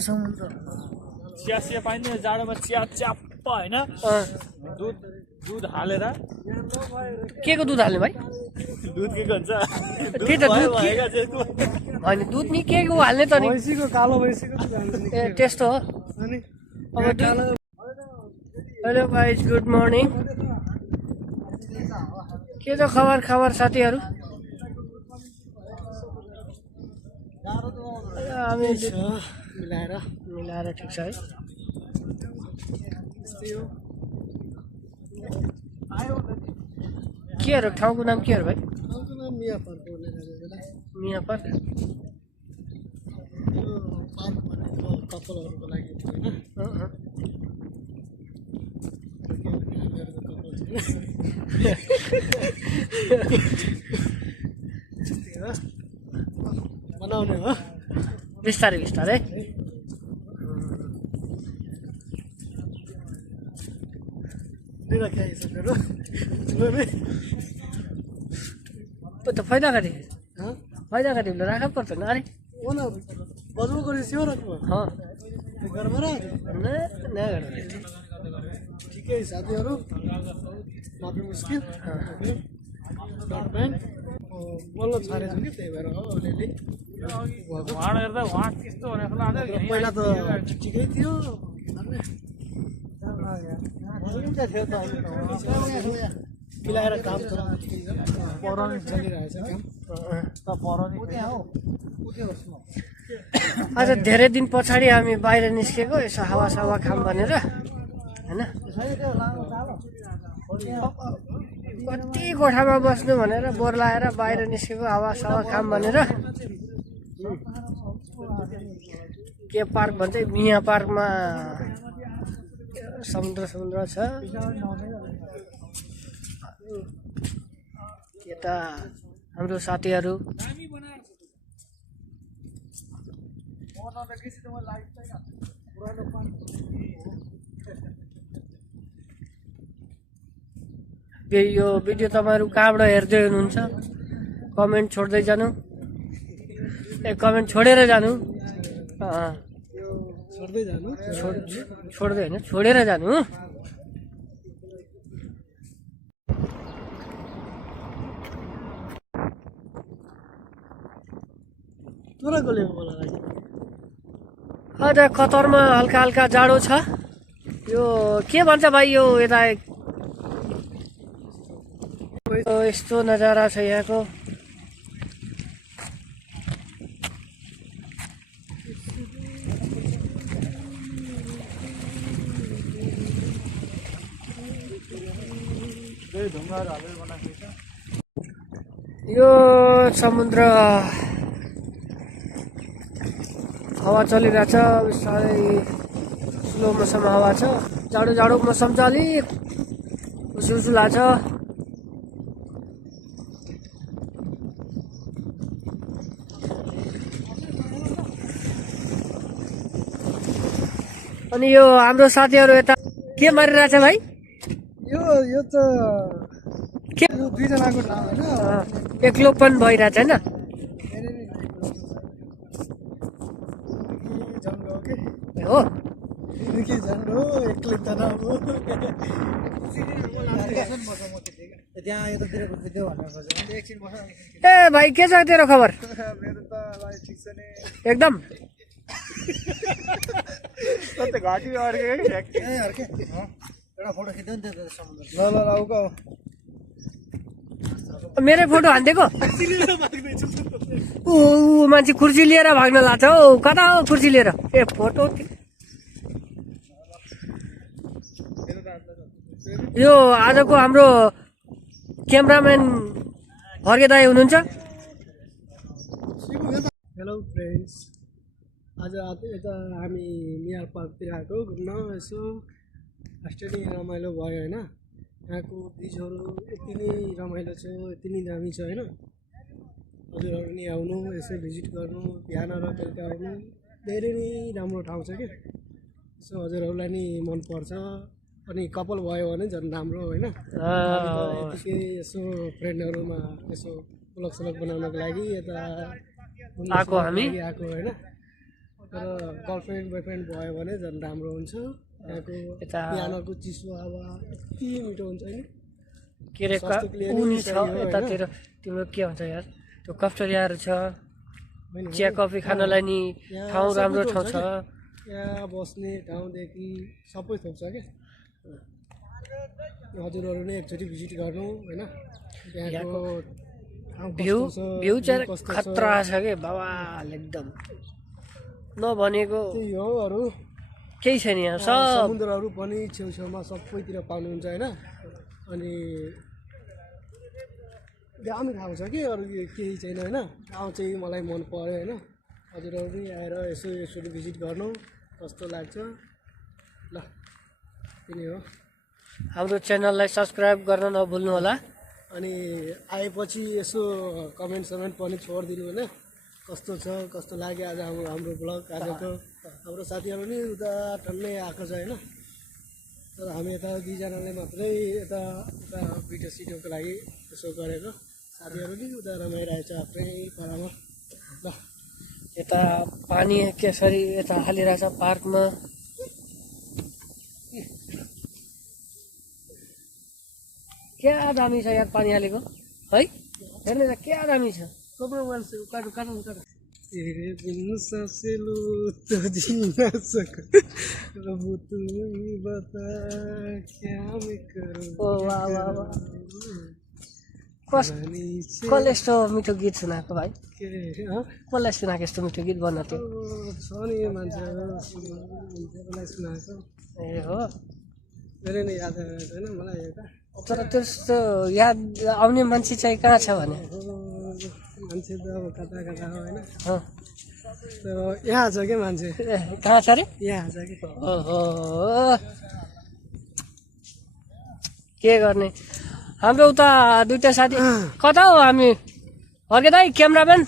समुद्र चिया चिया पाइने जाडोमा चिया च्याप्प होइन दुध दुध हालेर के को दुध हाल्ने भाइ दुध के हुन्छ त्यही त दुध होइन दुध नि के को हाल्ने त नि भैँसीको कालो भैँसीको ए त्यस्तो हो अब हेलो गाइज गुड मर्निङ के छ खबर साथीहरू हामी मिलाएर ठिक छ है केहरू ठाउँको नाम के हो भाइ मिया पार्क कपालहरूको लागि बनाउने हो बिस्तारै त फाइदा खाने राख्नु पर्छ नि अरे बजबो गरिसक्यो हाँ घरमा ठिकै साथीहरू मात्र मुस्किल डट प्यान्ट बल्ल छारेछु कि त्यही भएर अलिअलि पहिला त ठिकै थियो मिलाएर काम पढाउनु चलिरहेछ आज धेरै दिन पछाडि हामी बाहिर निस्केको यसो हावा खाम भनेर हैन कति कोठामा बस्नु भनेर बोर लाएर बाहिर निस्केको हावा खाम भनेर के पार्क भन्छ मिया पार्कमा समुद्र छ यता हाम्रो साथीहरू यो भिडियो तपाईहरु कहाँबाट हेर्दै हुनुहुन्छ कमेन्ट छोड्दै जानु कमेन्ट छोडेर जानु छोड्दै हैन छोडेर जानु आज कतरमा हल्का जाडो छ यो के भन्छ भाइ यो यता यस्तो नजारा छ यहाँको यो समुद्र हावा चलिरहेछ बिस्तारै स्लो मौसममा हावा छ जाडो मौसम छ अलिक उसु लाग्छ अनि यो हाम्रो साथीहरू यता के मारिरहेछ भाइ यो त के दुईजनाको नाम हैन एक्लोपन भइरहेछ हैन हो ए भाइ के छ तेरो खबर एकदम मेरै फोटो हानिदिएको ऊ मान्छे कुर्सी लिएर भाग्न लाग्छ हौ कता हो कुर्सी लिएर ए फोटो यो आजको हाम्रो क्यामेराम्यान हर्के दाइ हुनुहुन्छ हेलो फ्रेन्ड्स आज यता हामी मिया पार्कतिर आएको घुम्न यसो अस्ट्रेली रमाइलो भयो होइन यहाँको ब्रिजहरू यति नै रमाइलो छ यति नै दामी छ होइन हजुरहरू नि आउनु यसो भिजिट गर्नु बिहान र बेलुका आउनु धेरै नै राम्रो ठाउँ छ क्या यसो हजुरहरूलाई नि मनपर्छ अनि कपाल भयो भने झन् राम्रो होइन यतिकै यसो फ्रेन्डहरूमा यसो ब्लग सलग बनाउनको लागि यता आएको हामी। आएको होइन। तर गर्लफ्रेन्ड बोयफ्रेन्ड भयो भने झन् राम्रो हुन्छ। यहाँको यता- पियानोको चिसो हावा यति मिठो हुन्छ नि। के अरे स्वास्थ्यको लागि नि उनी छ सही हो, होइन? यतातिर तिम्रो के भन्छ यार त्यो कफ्टरियाहरू छ होइन, चिया कफी खानलाई नि यहाँ ठाउँ सबै राम्रो थोक ठाउँ छ छ। यहाँ बस्ने ठाउँदेखि सबै थोक छ क्या। हजुरहरू नै एकचोटि भिजिट गर्नु होइन। यहाँको ठाउँ भ्यू कस्तो छ, भ्यू चाहिँ कस्तो छ। खतरा छ कि बवाल एकदम नभनेको त्यही हो अरू केही छैन यहाँ सब समुद्रहरू पनि छेउछेउमा सबैतिर पाउनुहुन्छ होइन। अनि दामी ठाउँ छ कि अरू केही छैन होइन। ठाउँ चाहिँ मलाई मन पऱ्यो होइन। हजुरहरू पनि आएर यसो यसरी भिजिट गर्नु कस्तो लाग्छ ल। त्यही हो। हाम्रो च्यानललाई सब्सक्राइब गर्न नभुल्नु होला। अनि आएपछि यसो कमेन्ट समेन्ट पनि छोडिदिनु होइन। कस्तो छ कस्तो लाग्यो आज हाम्रो ब्लग आजको। हाम्रो साथीहरू नि उता टन्नै आएको छ होइन। तर हामी यता दुईजनाले मात्रै यता उता भिडियो सिडियोको लागि यसो गरेको। साथीहरू नि उता रमाइरहेछ आफ्नै पारामा ल। यता पानी केसरी यता हालिरहेछ पार्कमा। क्या दामी छ यार पानी हालेको है। हेर्नु त क्या दामी छ। कपडा मान्छे काटु काटु काटु तेरे बिन सांसे लो तो जी ना सकूं अब तू ही बता क्या मैं करूं। ओ वाह वाह वाह कसले यस्तो मिठो गीत सुनाएको भाइ के हँ कसलाई सुनाएको यस्तो मिठो गीत भन्न त्यो छ नि मान्छेहरूलाई सुनाएको। ए हो धेरै नै याद आइरहेको होइन मलाई एउटा। तर त्यस्तो याद आउने मान्छे चाहिँ कहाँ छ भने मान्छे त अब कता कता हो होइन। अँ, तर यहाँ छ क्या मान्छे ए, कहाँ छ अरे यहाँ छ कि। ओहो के गर्ने हाम्रो उता दुईटा साथी कता हो हामी अर्के दाइ क्यामराम्यान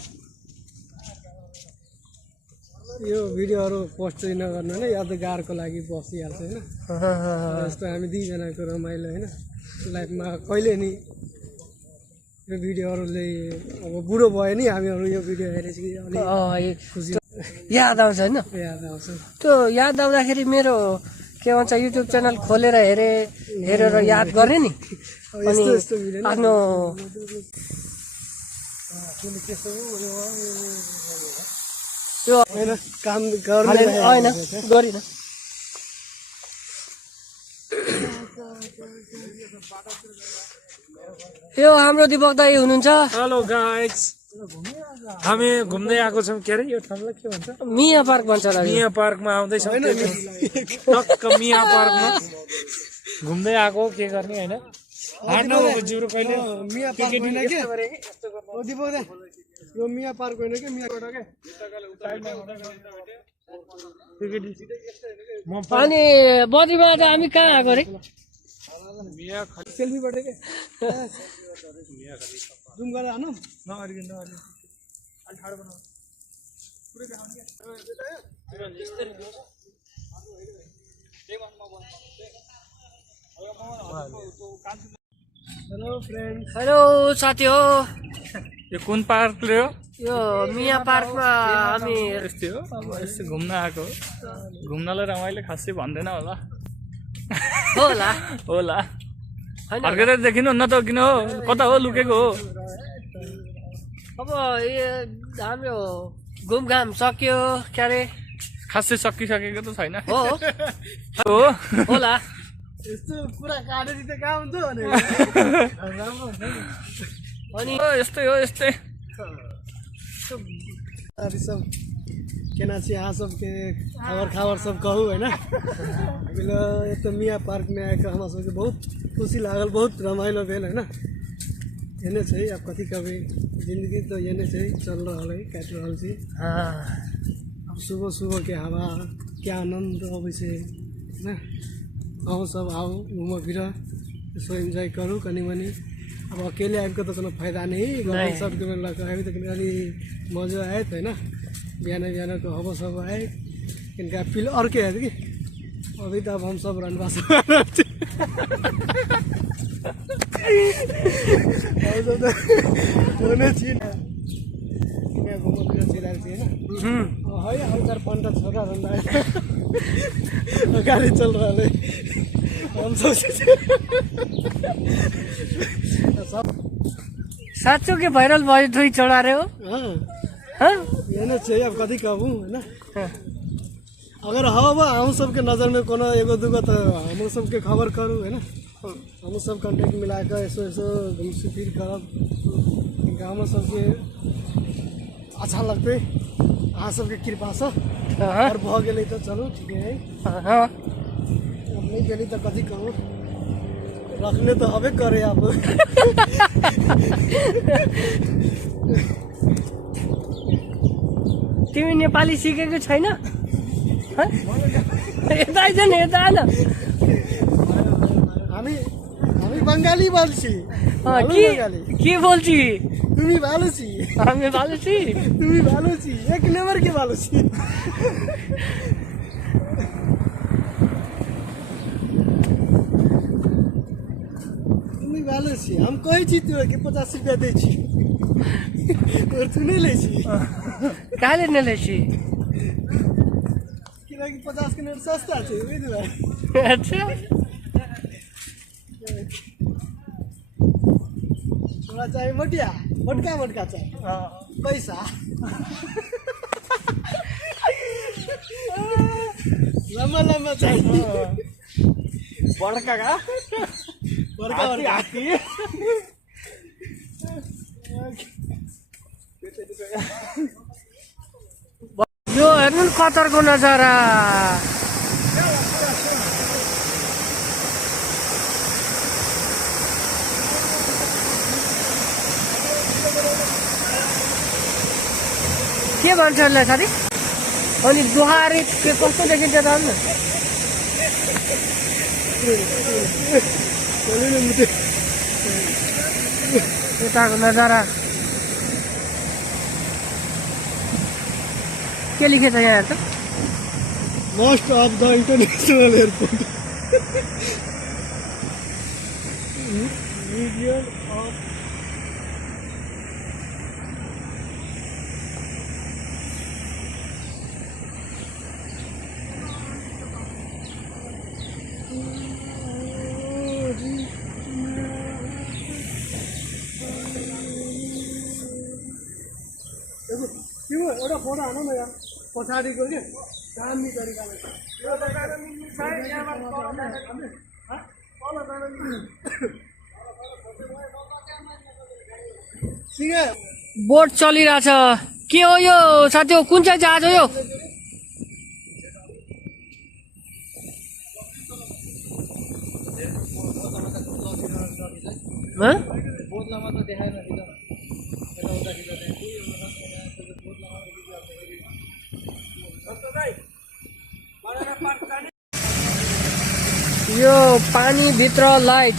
यो भिडियोहरू पोस्ट चाहिँ नगर्नु होइन। यादगारको लागि बसिहाल्छ होइन। यस्तो हामी दुईजनाको रमाइलो होइन लाइफमा कहिले नि यो भिडियोहरूले अब बुढो भयो नि हामीहरू यो भिडियो हेरेपछि अलिक खुसी याद आउँछ होइन याद आउँछ। त्यो याद आउँदाखेरि मेरो के भन्छ युट्युब च्यानल खोलेर हेरेर याद गर्ने नि अब यस्तो यस्तो भिडियो नि आफ्नो त्यो होइन काम गर्ने होइन गरिन यो हाम्रो दिपक दाई हुनुहुन्छ हेलो गाइस हामी घुम्दै आएको छौँ के अरे यो ठाउँलाई के भन्छ मिया पार्क भन्छ र यो। मिया पार्कमा आउँदैछौँ टक्क मिया पार्कमा घुम्दै आएको के गर्ने होइन हार्न जिउरो कहिले मिया पार्क होइन के ओ दिपक दा यो मिया पार्क होइन के मिया के अनि बद्रीबाट हामी कहाँ आएको रे सेल्फीबाट के जुम गरेर हानु हेलो फ्रेन्ड हेलो साथी हो यो कुन पार्कले हो यो मिया पार्कमा हामी यस्तै हो अब यस्तो घुम्न आएको घुम्नलाई रमाइलो खासै भन्दैन होला होला होला होइन फर्केर देखिनु न त किन हो कता हो लुकेको हो अब यो हाम्रो घुमघाम सक्यो के अरे खासै सकिसकेको त छैन हो हो होला यस्तो कुरा काटेर त कहाँ हुन्छ भने राम्रो हुन्छ नि अनि हो, यस्तै हो यस्तै अरे सब केना छी अहाँ सबके खबर सब कहू है ना मिलो ये तो मिया पार्क में आके हमरा सबके बहुत खुशी लागल बहुत रमाइलो भेल है ना एने छै अब कथी कहबै जिंदगी तो एने छै चल रहल है काट रहल छी हाँ, अब सुबह सुबह के हवा क्या आनंद अबै छै ना आऊ सब आऊ घूम फिर यसो एन्जॉय करू कनी मनी अब अकेले आएको त कोनो फायदा नहीं नहीं। सबके में लगा है तो अलि मजा आयो है ना बिहान बिहान को हवा सब आए इनका फील और क्या है कि अभी तो अब हम सब रनवास हुने छिन यहाँ घुम्न छिराएको थिएन है हजार 15 छोरा भन्दा गाडी चल रहा है हम सब साँचो के भाइरल भयो दुई छोड़ा रहे हो हाँ? ये ना चाहिए अब कभी कहूँ है ना अगर हवा हम सबके नज़र में कोनो एगो दूगो तो हम सबके खबर करूँ है ना हम सब कॉन्टेक्ट मिलाकर ऐसो ऐसो घूम फिर करब हम सबके अच्छा लगते अहाँ सबके कृपा से और भ गेलै तो चलो ठीक है हाँ अब नहीं गेली तो कथी करूँ रखने तो हवे करे आप तिमी नेपाली सिकेको छैन यता आइज न यता आएन हामी हामी बंगाली बोल्छी के बोल्छी তুমি ভালো ছি আমি ভালো ছি তুমি ভালো ছি এক नंबर के ভালো ছি তুমি ভালো ছি हम कही छी तोरा के 50 रुपया दै छी और तू नहीं ले छी काले न लेछि किनकि 50 के नोट सस्ता छ ओइ दुआरे अच्छा थोड़ा चाहिए मोटिया मोटका मोटका चाहिए पैसा लम्बा लम्बा चाहिए बड़का का बड़का बड़का यो हेर्नु न कतरको नजारा के भन्छ यसलाई साथी अनि दुहारी के कस्तो देखिन्छ त अन्त यताको नजारा के लेखेछ यहाँ हेर त most of the international airport medium of क्यों एउटा फोटो हानु न यार पछाडिको के दामी तरिकाले बोट चलिरहेछ के हो यो साथी हो कुन चाहिँ जहाज हो यो यो पानी भित्र लाइट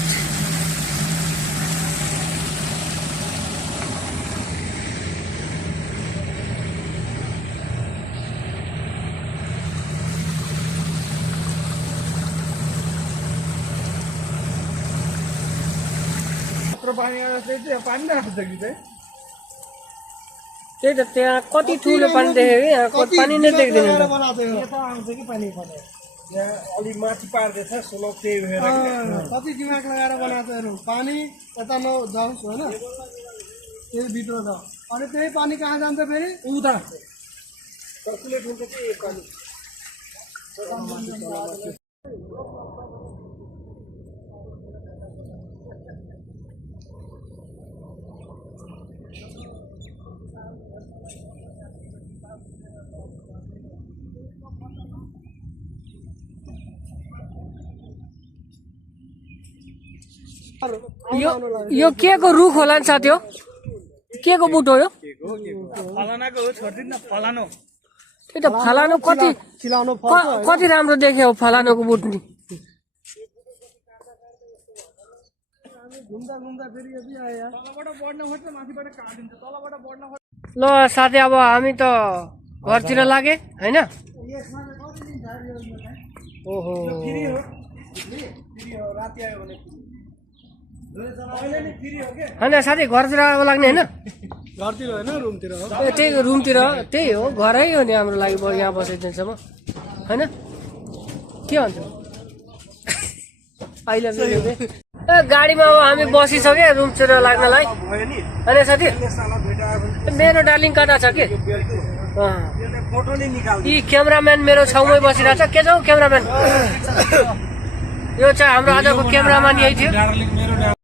त्यही त त्यहाँ कति ठुलो पानी देखेँ कि यहाँ पानी नै देख्दैन अलि माथि पार्दैछ सोलो त्यही भएर कति दिमाग लगाएर बनाएको हेरौँ पानी यता नजाओस् होइन त्यही भित्र छ अनि त्यही पानी कहाँ जान्छ फेरि उता सर्कुलेट हुन्छ कि पानी यो के को रुख होला नि साथी हो के को बुट हो यो फलानाको हो छोड्दिन न फलानो त्यही त फलानो कति चिलाउनु कति राम्रो देख्यो फलानोको बुट नि घुम्दा घुम्दा फेरि यदि आयो तलबाट बढ्न खोज्छ माथिबाट काटिन्छ तलबाट बढ्न खोज्छ ल साथी अब हामी त घरतिर लागे हैन ओहो फेरि हो राति आयो भने होइन साथी घरतिर अब लाग्ने होइन घरतिर होइन रुमतिर हो ए त्यही रुमतिर त्यही हो घरै हो नि हाम्रो लागि यहाँ बसेदिनसम्म होइन के भन्छ अहिले ए गाडीमा अब हामी बसिसक्यो रुमतिर लाग्नलाई होइन साथी मेरो डार्लिङ कता छ कि यी क्यामेराम्यान मेरो छेउमै बसिरहेको छ के छ हौ क्यामेराम्यान यो चाहिँ हाम्रो आजको क्यामेराम्यान यही थियो